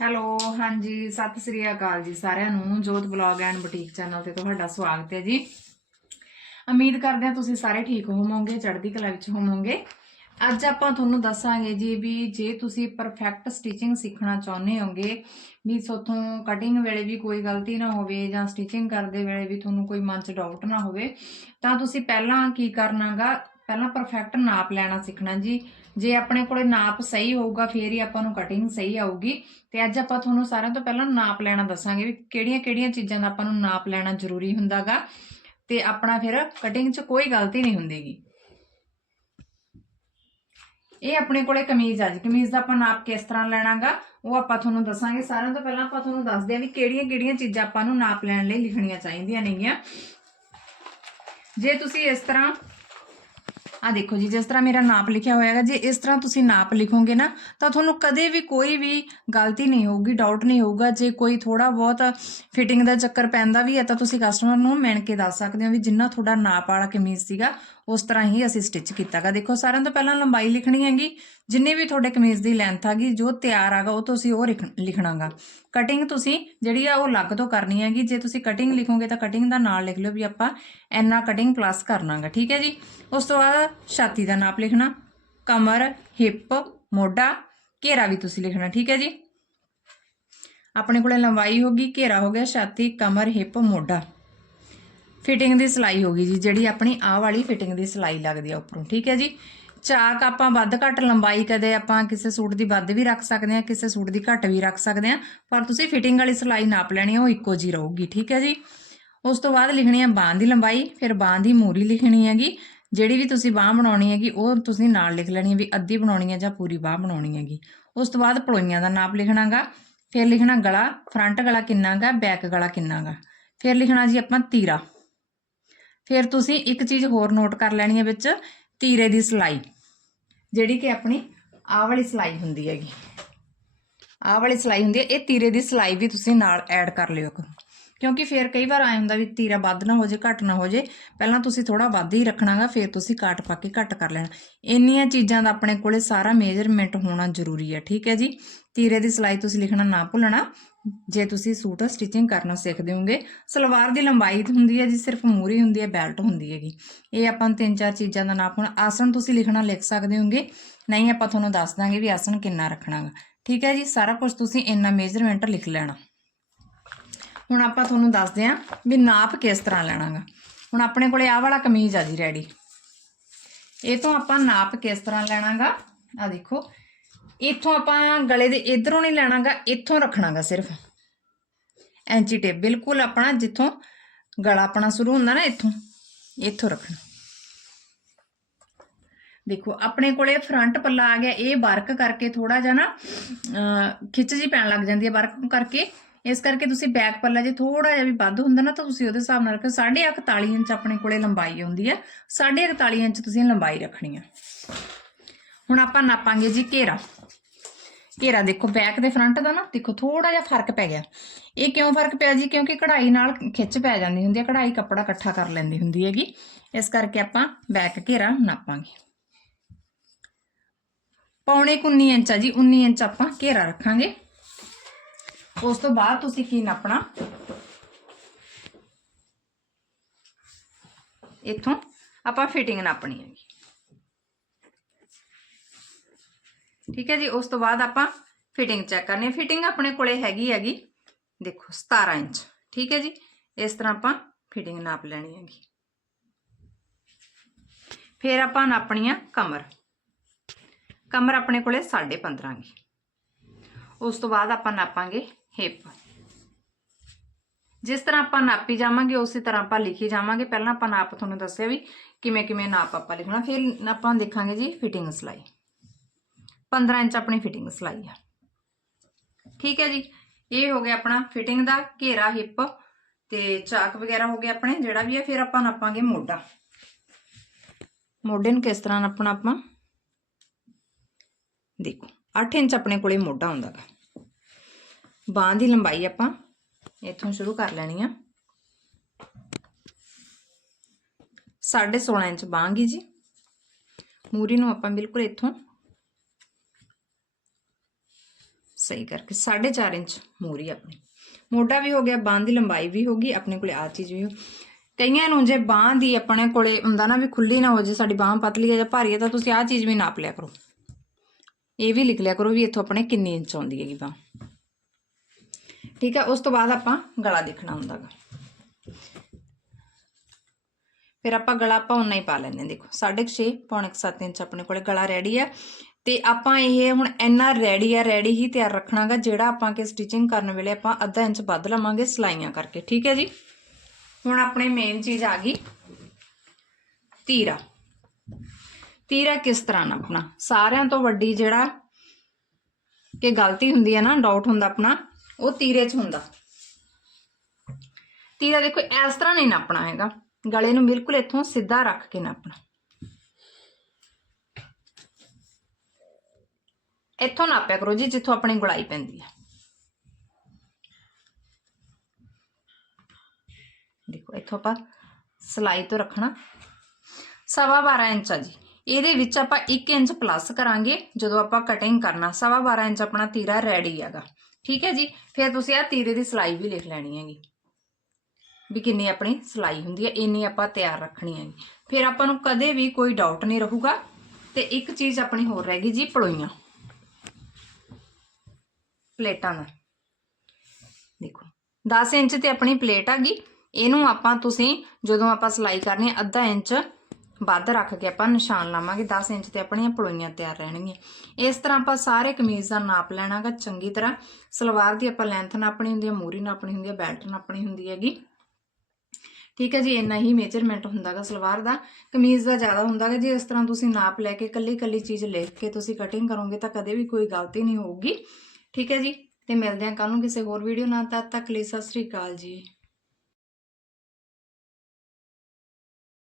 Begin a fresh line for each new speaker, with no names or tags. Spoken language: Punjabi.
ਹੈਲੋ, ਹਾਂਜੀ, ਸਤਿ ਸ੍ਰੀ ਅਕਾਲ ਜੀ ਸਾਰਿਆਂ ਨੂੰ। ਜੋਤ ਬਲੌਗ ਐਂਡ ਬੁਟੀਕ ਚੈਨਲ ਤੇ ਤੁਹਾਡਾ ਸਵਾਗਤ ਹੈ ਜੀ। ਉਮੀਦ ਕਰਦੇ ਹਾਂ ਤੁਸੀਂ ਸਾਰੇ ਠੀਕ ਹੋਵੋਗੇ, ਚੜ੍ਹਦੀ ਕਲਾ ਵਿੱਚ ਹੋਵੋਗੇ। ਅੱਜ ਆਪਾਂ ਤੁਹਾਨੂੰ ਦੱਸਾਂਗੇ ਜੀ ਵੀ ਜੇ ਤੁਸੀਂ ਪਰਫੈਕਟ ਸਟਿਚਿੰਗ ਸਿੱਖਣਾ ਚਾਹੁੰਦੇ ਹੋਗੇ ਵੀ ਸੋਥੋਂ ਕਟਿੰਗ ਵੇਲੇ ਵੀ ਕੋਈ ਗਲਤੀ ਨਾ ਹੋਵੇ ਜਾਂ ਸਟਿਚਿੰਗ ਕਰਦੇ ਵੇਲੇ ਵੀ ਤੁਹਾਨੂੰ ਕੋਈ ਮਨ 'ਚ ਡਾਊਟ ਨਾ ਹੋਵੇ, ਤਾਂ ਤੁਸੀਂ ਪਹਿਲਾਂ ਕੀ ਕਰਨਾਗਾ ਪਹਿਲਾਂ ਪਰਫੈਕਟ ਨਾਪ ਲੈਣਾ ਸਿੱਖਣਾ ਜੀ। ਜੇ ਆਪਣੇ ਕੋਲੇ ਨਾਪ ਸਹੀ ਹੋਊਗਾ, ਫੇਰ ਹੀ ਆਪਾਂ ਨੂੰ ਕਟਿੰਗ ਸਹੀ ਆਊਗੀ। ਤੇ ਅੱਜ ਆਪਾਂ ਤੁਹਾਨੂੰ ਸਾਰਿਆਂ ਤੋਂ ਪਹਿਲਾਂ ਨਾਪ ਲੈਣਾ ਦੱਸਾਂਗੇ ਵੀ ਕਿਹੜੀਆਂ-ਕਿਹੜੀਆਂ ਚੀਜ਼ਾਂ ਦਾ ਆਪਾਂ ਨੂੰ ਨਾਪ ਲੈਣਾ ਜ਼ਰੂਰੀ ਹੁੰਦਾਗਾ। ਤੇ ਆਪਣਾ ਫਿਰ ਕਟਿੰਗ 'ਚ ਕੋਈ ਗਲਤੀ ਨਹੀਂ ਹੁੰਦੀਗੀ। ਇਹ ਆਪਣੇ ਕੋਲੇ ਕਮੀਜ਼ ਆ ਜੀ। ਕਮੀਜ਼ ਦਾ ਆਪਾਂ ਨਾਪ ਕਿਸ ਤਰ੍ਹਾਂ ਲੈਣਾਗਾ, ਉਹ ਆਪਾਂ ਤੁਹਾਨੂੰ ਦੱਸਾਂਗੇ। ਸਾਰਿਆਂ ਤੋਂ ਪਹਿਲਾਂ ਆਪਾਂ ਤੁਹਾਨੂੰ ਦੱਸਦੇ ਹਾਂ ਵੀ ਕਿਹੜੀਆਂ-ਕਿਹੜੀਆਂ ਚੀਜ਼ਾਂ ਆਪਾਂ ਨੂੰ ਨਾਪ ਲੈਣ ਲਈ ਲਿਖਣੀਆਂ ਚਾਹੀਦੀਆਂ ਨੇਗੀਆਂ। ਜੇ ਤੁਸੀਂ ਇਸ ਤਰ੍ਹਾਂ ਆ ਦੇਖੋ ਜੀ, ਜਿਸ ਤਰ੍ਹਾਂ ਮੇਰਾ ਨਾਪ ਲਿਖਿਆ ਹੋਇਆ ਹੈਗਾ, ਜੇ ਇਸ ਤਰ੍ਹਾਂ ਤੁਸੀਂ ਨਾਪ ਲਿਖੋਗੇ ਨਾ, ਤਾਂ ਤੁਹਾਨੂੰ ਕਦੇ ਵੀ ਕੋਈ ਵੀ ਗਲਤੀ ਨਹੀਂ ਹੋਊਗੀ ਡਾਊਟ ਨਹੀਂ ਹੋਊਗਾ। ਜੇ ਕੋਈ ਥੋੜਾ ਬਹੁਤ ਫਿਟਿੰਗ ਦਾ ਚੱਕਰ ਪੈਂਦਾ ਵੀ ਹੈ, ਤਾਂ ਤੁਸੀਂ ਕਸਟਮਰ ਨੂੰ ਮਿਣ ਕੇ ਦੱਸ ਸਕਦੇ ਹੋ ਵੀ ਜਿੰਨਾ ਤੁਹਾਡਾ ਨਾਪ ਵਾਲਾ ਕਮੀਜ਼ ਸੀਗਾ, ਉਸ ਤਰ੍ਹਾਂ ਹੀ ਅਸੀਂ ਸਟਿਚ ਕੀਤਾਗਾ। ਦੇਖੋ, ਸਾਰਿਆਂ ਤੋਂ ਪਹਿਲਾਂ ਲੰਬਾਈ ਲਿਖਣੀ ਹੈਗੀ, ਜਿੰਨੀ ਵੀ ਤੁਹਾਡੇ ਕਮੀਜ਼ ਦੀ ਲੈਂਥ ਹੈਗੀ ਜੋ ਤਿਆਰ ਆਗਾ, ਉਹ ਤੁਸੀਂ ਉਹ ਲਿਖ- ਲਿਖਣਾਗਾ। ਕਟਿੰਗ ਤੁਸੀਂ ਜਿਹੜੀ ਆ, ਉਹ ਅਲੱਗ ਤੋਂ ਕਰਨੀ ਹੈਗੀ। ਜੇ ਤੁਸੀਂ ਕਟਿੰਗ ਲਿਖੋਗੇ, ਤਾਂ ਕਟਿੰਗ ਦਾ ਨਾਲ ਲਿਖ ਲਿਓ ਵੀ ਆਪਾਂ ਇੰਨਾ ਕਟਿੰਗ ਪਲੱਸ ਕਰਨਾਗਾ, ਠੀਕ ਹੈ ਜੀ? ਉਸ ਤੋਂ ਬਾਅਦ ਛਾਤੀ ਦਾ ਨਾਪ ਲਿਖਣਾ, ਕਮਰ, ਹਿੱਪ, ਮੋਢਾ, ਘੇਰਾ ਵੀ ਤੁਸੀਂ ਲਿਖਣਾ, ਠੀਕ ਹੈ ਜੀ? ਆਪਣੇ ਕੋਲੇ ਲੰਬਾਈ ਹੋ ਗਈ, ਘੇਰਾ ਹੋ ਗਿਆ, ਛਾਤੀ, ਕਮਰ, ਹਿੱਪ, ਮੋਢਾ। ਫਿਟਿੰਗ ਦੀ ਸਿਲਾਈ ਗਈ ਜੀ, ਜਿਹੜੀ ਆਪਣੀ ਆਹ ਵਾਲੀ ਫਿਟਿੰਗ ਦੀ ਸਿਲਾਈ ਲੱਗਦੀ ਆ ਉੱਪਰੋਂ, ਠੀਕ ਹੈ ਜੀ? ਚਾਕ ਆਪਾਂ ਵੱਧ ਘੱਟ ਲੰਬਾਈ ਕਦੇ ਆਪਾਂ ਕਿਸੇ ਸੂਟ ਦੀ ਵੱਧ ਵੀ ਰੱਖ ਸਕਦੇ ਆ ਕਿਸੇ ਸੂਟ ਦੀ ਘੱਟ ਵੀ ਰੱਖ ਸਕਦੇ ਆ ਪਰ ਤੁਸੀਂ ਫਿਟਿੰਗ ਵਾਲੀ ਸਿਲਾਈ ਨਾਪ ਲੈਣੀ ਉਹ ਇੱਕੋ ਜੀ ਰਹੂਗੀ, ਠੀਕ ਹੈ ਜੀ? ਉਸ ਤੋਂ ਬਾਅਦ ਲਿਖਣੀ ਹੈ ਬਾਂਹ ਦੀ ਲੰਬਾਈ, ਫਿਰ ਬਾਂਹ ਦੀ ਮੂਰੀ ਲਿਖਣੀ ਹੈਗੀ ਜਿਹੜੀ ਵੀ ਤੁਸੀਂ ਬਾਂਹ ਬਣਾਉਣੀ ਹੈਗੀ, ਉਹ ਤੁਸੀਂ ਨਾਲ ਲਿਖ ਲੈਣੀ ਹੈ ਵੀ ਅੱਧੀ ਬਣਾਉਣੀ ਹੈ ਜਾਂ ਪੂਰੀ ਬਾਂਹ ਬਣਾਉਣੀ ਹੈਗੀ। ਉਸ ਤੋਂ ਬਾਅਦ ਪਲੋਈਆਂ ਦਾ ਨਾਪ ਲਿਖਣਾਗਾ, ਫਿਰ ਲਿਖਣਾ ਗਲਾ ਫਰੰਟ ਗਲਾ ਕਿੰਨਾਗਾ ਬੈਕ ਗਲਾ ਕਿੰਨਾਗਾ। ਫਿਰ ਲਿਖਣਾ ਜੀ ਆਪਾਂ ਤੀਰਾ। ਫਿਰ ਤੁਸੀਂ ਇੱਕ ਚੀਜ਼ ਹੋਰ ਨੋਟ ਕਰ ਲੈਣੀ ਹੈ ਵਿੱਚ, ਤੀਰੇ ਦੀ ਸਿਲਾਈ। ਜਿਹੜੀ ਕਿ ਆਪਣੀ ਆਹ ਵਾਲੀ ਸਿਲਾਈ ਹੁੰਦੀ ਹੈਗੀ। ਆਹ ਵਾਲੀ ਸਿਲਾਈ ਹੁੰਦੀ ਹੈ, ਇਹ ਤੀਰੇ ਦੀ ਸਿਲਾਈ ਵੀ ਤੁਸੀਂ ਨਾਲ ਐਡ ਕਰ ਲਿਓ ਕਰੋ ਕਿਉਂਕਿ ਫਿਰ ਕਈ ਵਾਰ ਆਏ ਹੁੰਦਾ ਵੀ ਤੀਰਾ ਵੱਧ ਨਾ ਹੋ ਜੇ, ਘੱਟ ਨਾ ਹੋ ਜੇ, ਪਹਿਲਾਂ ਤੁਸੀਂ ਥੋੜਾ ਵੱਧ ਹੀ ਰੱਖਣਾਗਾ, ਫਿਰ ਤੁਸੀਂ ਕਾਟ ਪਾ ਕੇ ਘੱਟ ਕਰ ਲੈਣਾ। ਇੰਨੀਆਂ ਚੀਜ਼ਾਂ ਦਾ ਆਪਣੇ ਕੋਲੇ ਸਾਰਾ ਮੇਜਰਮੈਂਟ ਹੋਣਾ ਜ਼ਰੂਰੀ ਹੈ ਠੀਕ ਹੈ ਜੀ? ਤੀਰੇ ਦੀ ਸਿਲਾਈ ਤੁਸੀਂ ਲਿਖਣਾ ਨਾ ਭੁੱਲਣਾ। ਜੇ ਤੁਸੀਂ ਸੂਟ ਸਟਿਚਿੰਗ ਕਰਨਾ ਸਿੱਖਦੇ ਹੋਗੇ ਸਲਵਾਰ ਦੀ ਲੰਬਾਈ ਹੁੰਦੀ ਹੈ ਜੀ, ਸਿਰਫ ਮੂਰੀ ਹੁੰਦੀ ਹੈ ਬੈਲਟ ਹੁੰਦੀ ਹੈਗੀ। ਇਹ ਆਪਾਂ ਤਿੰਨ ਚਾਰ ਚੀਜ਼ਾਂ ਦਾ ਨਾਪ ਹੁਣ। ਆਸਣ ਤੁਸੀਂ ਲਿਖਣਾ ਲਿਖ ਸਕਦੇ ਹੋਗੇ। ਨਹੀਂ ਆਪਾਂ ਤੁਹਾਨੂੰ ਦੱਸ ਦਾਂਗੇ ਵੀ ਆਸਣ ਕਿੰਨਾ ਰੱਖਣਾਗਾ। ਠੀਕ ਹੈ ਜੀ? ਸਾਰਾ ਕੁਝ ਤੁਸੀਂ ਇੰਨਾ ਮੇਜਰਮੈਂਟ ਲਿਖ ਲੈਣਾ। ਹੁਣ ਆਪਾਂ ਤੁਹਾਨੂੰ ਦੱਸਦੇ ਆਂ ਵੀ ਨਾਪ ਕਿਸ ਤਰ੍ਹਾਂ ਲੈਣਾਗਾ। ਹੁਣ ਆਪਣੇ ਕੋਲੇ ਆਹ ਵਾਲਾ ਕਮੀਜ਼ ਆ ਜੀ ਰੈਡੀ। ਇਹ ਤੋਂ ਆਪਾਂ ਨਾਪ ਕਿਸ ਤਰ੍ਹਾਂ ਲੈਣਾਗਾ ਆ ਦੇਖੋ। ਇੱਥੋਂ ਆਪਾਂ ਗਲੇ ਦੇ ਇਧਰੋਂ ਨਹੀਂ ਲੈਣਾਗਾ, ਇੱਥੋਂ ਰੱਖਣਾਗਾ ਸਿਰਫ। ਐਂਚੀ ਟੇਪ, ਬਿਲਕੁਲ ਆਪਣਾ ਜਿੱਥੋਂ ਗਲਾ ਆਪਣਾ ਸ਼ੁਰੂ ਹੁੰਦਾ ਨਾ ਇੱਥੋਂ ਇੱਥੋਂ ਰੱਖਣਾ। ਦੇਖੋ, ਆਪਣੇ ਕੋਲੇ ਫਰੰਟ ਪੱਲਾ ਆ ਗਿਆ, ਇਹ ਵਰਕ ਕਰਕੇ ਥੋੜਾ ਜਿਹਾ ਨਾ ਖਿੱਚ ਜੀ ਪੈਣ ਲੱਗ ਜਾਂਦੀ ਹੈ ਵਰਕ ਕਰਕੇ। ਇਸ ਕਰਕੇ ਤੁਸੀਂ ਬੈਕ ਪੱਲਾ ਜੇ ਥੋੜਾ ਜਿਹਾ ਵੀ ਵੱਧ ਹੁੰਦਾ ਨਾ ਤਾਂ ਤੁਸੀਂ ਉਹਦੇ ਹਿਸਾਬ ਨਾਲ ਰੱਖੋ 41 ਇੰਚ ਆਪਣੇ ਕੋਲੇ ਲੰਬਾਈ ਆਉਂਦੀ ਹੈ 41 ਇੰਚ ਤੁਸੀਂ ਲੰਬਾਈ ਰੱਖਣੀ ਹੈ। ਹੁਣ ਆਪਾਂ ਨਾਪਾਂਗੇ ਜੀ ਘੇਰਾ। ਘੇਰਾ ਦੇਖੋ ਬੈਕ ਦੇ ਫਰੰਟ ਦਾ ਨਾ, ਦੇਖੋ ਥੋੜਾ ਜਿਹਾ ਫ਼ਰਕ ਪੈ ਗਿਆ। ਇਹ ਕਿਉਂ ਫ਼ਰਕ ਪਿਆ ਜੀ? ਕਿਉਂਕਿ ਕਢਾਈ ਨਾਲ ਖਿੱਚ ਪੈ ਜਾਂਦੀ ਹੁੰਦੀ ਹੈ, ਕਢਾਈ ਕੱਪੜਾ ਇਕੱਠਾ ਕਰ ਲੈਂਦੀ ਹੁੰਦੀ ਹੈਗੀ। ਇਸ ਕਰਕੇ ਆਪਾਂ ਬੈਕ ਘੇਰਾ ਨਾਪਾਂਗੇ। ਪੌਣੇ 19 ਇੰਚ ਆ ਜੀ 19 ਇੰਚ ਆਪਾਂ ਘੇਰਾ ਰੱਖਾਂਗੇ। ਉਸ ਤੋਂ ਬਾਅਦ ਤੁਸੀਂ ਕੀ ਨਾਪਣਾ ਇੱਥੋਂ ਆਪਾਂ ਫਿਟਿੰਗ ਨਾਪਣੀ ਹੈਗੀ ਠੀਕ ਹੈ ਜੀ ਉਸ ਤੋਂ ਬਾਅਦ ਆਪਾਂ ਫਿਟਿੰਗ ਚੈੱਕ ਕਰਨੀ ਹੈ ਫਿਟਿੰਗ ਆਪਣੇ ਕੋਲੇ ਹੈਗੀ ਹੈਗੀ ਦੇਖੋ 17 ਇੰਚ ਠੀਕ ਹੈ ਜੀ ਇਸ ਤਰ੍ਹਾਂ ਆਪਾਂ ਫਿਟਿੰਗ ਨਾਪ ਲੈਣੀ ਹੈਗੀ ਫਿਰ ਆਪਾਂ ਨਾਪਣੀ ਆ ਕਮਰ ਕਮਰ ਆਪਣੇ ਕੋਲੇ 15.5 ਗੀ ਉਸ ਤੋਂ ਬਾਅਦ ਆਪਾਂ ਨਾਪਾਂਗੇ ਹਿੱਪ ਜਿਸ ਤਰ੍ਹਾਂ ਆਪਾਂ ਨਾਪੀ ਜਾਵਾਂਗੇ, ਉਸੇ ਤਰ੍ਹਾਂ ਆਪਾਂ ਲਿਖੀ ਜਾਵਾਂਗੇ। ਪਹਿਲਾਂ ਆਪਾਂ ਨਾਪ ਤੁਹਾਨੂੰ ਦੱਸਿਆ ਵੀ ਕਿਵੇਂ ਕਿਵੇਂ ਨਾਪ ਆਪਾਂ ਲਿਖਣਾ। ਫਿਰ ਆਪਾਂ ਦੇਖਾਂਗੇ ਜੀ ਫਿਟਿੰਗ ਸਿਲਾਈ। 15 ਇੰਚ ਆਪਣੀ ਫਿਟਿੰਗ ਸਿਲਾਈ ਆ। ਠੀਕ ਹੈ ਜੀ। ਇਹ ਹੋ ਗਿਆ ਆਪਣਾ ਫਿਟਿੰਗ ਦਾ ਘੇਰਾ ਹਿੱਪ ਤੇ ਚਾਕ ਵਗੈਰਾ ਹੋ ਗਿਆ ਆਪਣੇ, ਜਿਹੜਾ ਵੀ ਹੈ ਫਿਰ ਆਪਾਂ ਨਾਪਾਂਗੇ ਮੋਢਾ। ਮੋਢੇ ਨੂੰ ਕਿਸ ਤਰ੍ਹਾਂ ਨਾਪਣਾ ਆਪਾਂ? ਦੇਖੋ 8 ਇੰਚ ਆਪਣੇ ਕੋਲੇ ਮੋਢਾ ਹੁੰਦਾ ਗਾ। ਬਾਂਹ ਦੀ ਲੰਬਾਈ ਆਪਾਂ ਇੱਥੋਂ ਸ਼ੁਰੂ ਕਰ ਲੈਣੀ ਆ। 16.5 ਇੰਚ ਬਾਂਹ ਗੀ ਜੀ। ਮੂਰੀ ਨੂੰ ਆਪਾਂ ਬਿਲਕੁਲ ਇੱਥੋਂ ਸਹੀ ਕਰਕੇ 4.5 ਇੰਚ ਮੂਰੀ ਆਪਣੀ। ਮੋਢਾ ਵੀ ਹੋ ਗਿਆ, ਬਾਂਹ ਦੀ ਲੰਬਾਈ ਵੀ ਹੋ ਗਈ, ਆਪਣੇ ਕੋਲੇ ਆ ਚੀਜ਼ ਵੀ ਹੋ ਕਈਆਂ ਨੂੰ ਜੇ ਬਾਂਹ ਦੀ ਆਪਣੇ ਕੋਲੇ ਹੁੰਦਾ ਨਾ ਵੀ ਖੁੱਲੀ ਨਾ ਹੋ ਜੇ, ਸਾਡੀ ਬਾਂਹ ਪਤਲੀ ਹੈ ਜਾਂ ਭਾਰੀ ਹੈ ਤਾਂ ਤੁਸੀਂ ਆਹ ਚੀਜ਼ ਵੀ ਨਾਪ ਲਿਆ ਕਰੋ। ਇਹ ਵੀ ਲਿਖ ਲਿਆ ਕਰੋ ਵੀ ਇੱਥੋਂ ਆਪਣੇ ਕਿੰਨੀ ਇੰਚ ਆਉਂਦੀ ਹੈਗੀ ਬਾਂਹ। ਠੀਕ ਹੈ, ਉਸ ਤੋਂ ਬਾਅਦ ਆਪਾਂ ਗਲਾ ਦੇਖਣਾ ਹੁੰਦਾ ਗਾ ਫਿਰ ਆਪਾਂ ਗਲਾ ਆਪਾਂ ਉਨਾ ਹੀ ਪਾ ਲੈਂਦੇ ਹਾਂ, ਦੇਖੋ 6.5 ਪੌਣੇ 7 ਇੰਚ ਆਪਣੇ ਕੋਲੇ ਗਲਾ ਰੈਡੀ ਹੈ। ਤੇ ਆਪਾਂ ਇਹ ਹੁਣ ਇੰਨਾ ਰੈਡੀ ਆ ਰੈਡੀ ਹੀ ਤਿਆਰ ਰੱਖਣਾਗਾ, ਜਿਹੜਾ ਆਪਾਂ ਕਿ ਸਟਿਚਿੰਗ ਕਰਨ ਵੇਲੇ ਆਪਾਂ ਅੱਧਾ ਇੰਚ ਵੱਧ ਲਵਾਂਗੇ ਸਲਾਈਆਂ ਕਰਕੇ, ਠੀਕ ਹੈ ਜੀ? ਹੁਣ ਆਪਣੇ ਮੇਨ ਚੀਜ਼ ਆ ਗਈ, ਤੀਰਾ। ਤੀਰਾ ਕਿਸ ਤਰ੍ਹਾਂ ਨਾ ਆਪਣਾ ਸਾਰਿਆਂ ਤੋਂ ਵੱਡੀ ਜਿਹੜਾ ਕਿ ਗਲਤੀ ਹੁੰਦੀ ਹੈ ਨਾ ਡਾਊਟ ਹੁੰਦਾ ਆਪਣਾ ਉਹ ਤੀਰੇ 'ਚ ਹੁੰਦਾ। ਤੀਰਾ ਦੇਖੋ ਇਸ ਤਰ੍ਹਾਂ ਨਹੀਂ ਨਾਪਣਾ ਹੈਗਾ। ਗਲੇ ਨੂੰ ਬਿਲਕੁਲ ਇੱਥੋਂ ਸਿੱਧਾ ਰੱਖ ਕੇ ਨਾਪਣਾ। ਇੱਥੋਂ ਨਾਪਿਆ ਕਰੋ ਜੀ, ਜਿੱਥੋਂ ਆਪਣੀ ਗੁਲਾਈ ਪੈਂਦੀ ਹੈ ਦੇਖੋ, ਇੱਥੋਂ ਆਪਾਂ ਸਲਾਈ ਤੋਂ ਰੱਖਣਾ। ਸਵਾ 12 ਇੰਚ ਆ ਜੀ। ਇਹਦੇ ਵਿੱਚ ਆਪਾਂ 1 ਇੰਚ ਪਲੱਸ ਕਰਾਂਗੇ, ਜਦੋਂ ਆਪਾਂ ਕਟਿੰਗ ਕਰਨਾ, ਸਵਾ 12 ਇੰਚ ਆਪਣਾ ਤੀਰਾ ਰੈਡੀ ਹੈਗਾ। ਠੀਕ ਹੈ ਜੀ? ਫਿਰ ਤੁਸੀਂ ਆ ਤੀਰੇ ਦੀ ਸਲਾਈ ਵੀ ਲਿਖ ਲੈਣੀ ਹੈਗੀ। ਵੀ ਕਿੰਨੀ ਆਪਣੀ ਸਲਾਈ ਹੁੰਦੀ ਹੈ, ਇੰਨੀ ਆਪਾਂ ਤਿਆਰ ਰੱਖਣੀ ਹੈਗੀ। ਫਿਰ ਆਪਾਂ ਨੂੰ ਕਦੇ ਵੀ ਕੋਈ ਡਾਊਟ ਨਹੀਂ ਰਹੂਗਾ, ਤੇ ਇੱਕ ਚੀਜ਼ ਆਪਣੀ ਹੋਰ ਰਹਿ ਗਈ ਜੀ, ਪਲੋਈਆਂ। ਪਲੇਟਾਂ ਦਾ ਦੇਖੋ 10 ਇੰਚ ਤੇ ਆਪਣੀ ਪਲੇਟ ਆ ਗਈ। ਇਹਨੂੰ ਆਪਾਂ ਤੁਸੀਂ ਜਦੋਂ ਆਪਾਂ ਸਲਾਈ ਕਰਨੀ ਅੱਧਾ ਇੰਚ ਵੱਧ ਰੱਖ ਕੇ ਆਪਾਂ ਨਿਸ਼ਾਨ ਲਾਵਾਂਗੇ 10 ਇੰਚ ਤੇ ਆਪਣੀਆਂ ਪਲੋਈਆਂ ਤਿਆਰ ਰਹਿਣਗੀਆਂ। ਇਸ ਤਰ੍ਹਾਂ ਆਪਾਂ ਸਾਰੇ ਕਮੀਜ਼ ਦਾ ਨਾਪ ਲੈਣਾਗਾ ਚੰਗੀ ਤਰ੍ਹਾਂ। ਸਲਵਾਰ ਦੀ ਆਪਾਂ ਲੈਂਥ ਨਾਪਣੀ ਹੁੰਦੀ ਹੈ, ਮੂਰੀ ਨਾਪਣੀ ਹੁੰਦੀ ਹੈ ਬੈਲਟ ਨਾਪਣੀ ਹੁੰਦੀ ਹੈਗੀ। ਠੀਕ ਹੈ ਜੀ, ਇੰਨਾ ਹੀ ਮੇਜਰਮੈਂਟ ਹੁੰਦਾਗਾ ਸਲਵਾਰ ਦਾ। ਕਮੀਜ਼ ਦਾ ਜ਼ਿਆਦਾ ਹੁੰਦਾਗਾ, ਜੀ ਇਸ ਤਰ੍ਹਾਂ ਤੁਸੀਂ ਨਾਪ ਲੈ ਕੇ ਕੱਲੀ ਕੱਲੀ ਚੀਜ਼ ਲਿਖ ਕੇ ਤੁਸੀਂ ਕਟਿੰਗ ਕਰੋਗੇ ਤਾਂ ਕਦੇ ਵੀ ਕੋਈ ਗਲਤੀ ਨਹੀਂ ਹੋਊਗੀ। ਠੀਕ ਹੈ ਜੀ, ਤੇ ਮਿਲਦੇ ਹਾਂ ਕੱਲ ਨੂੰ ਕਿਸੇ ਹੋਰ ਵੀਡੀਓ ਨਾਲ, ਤਦ ਤੱਕ ਲਈ ਸਤਿ ਸ੍ਰੀ ਅਕਾਲ ਜੀ।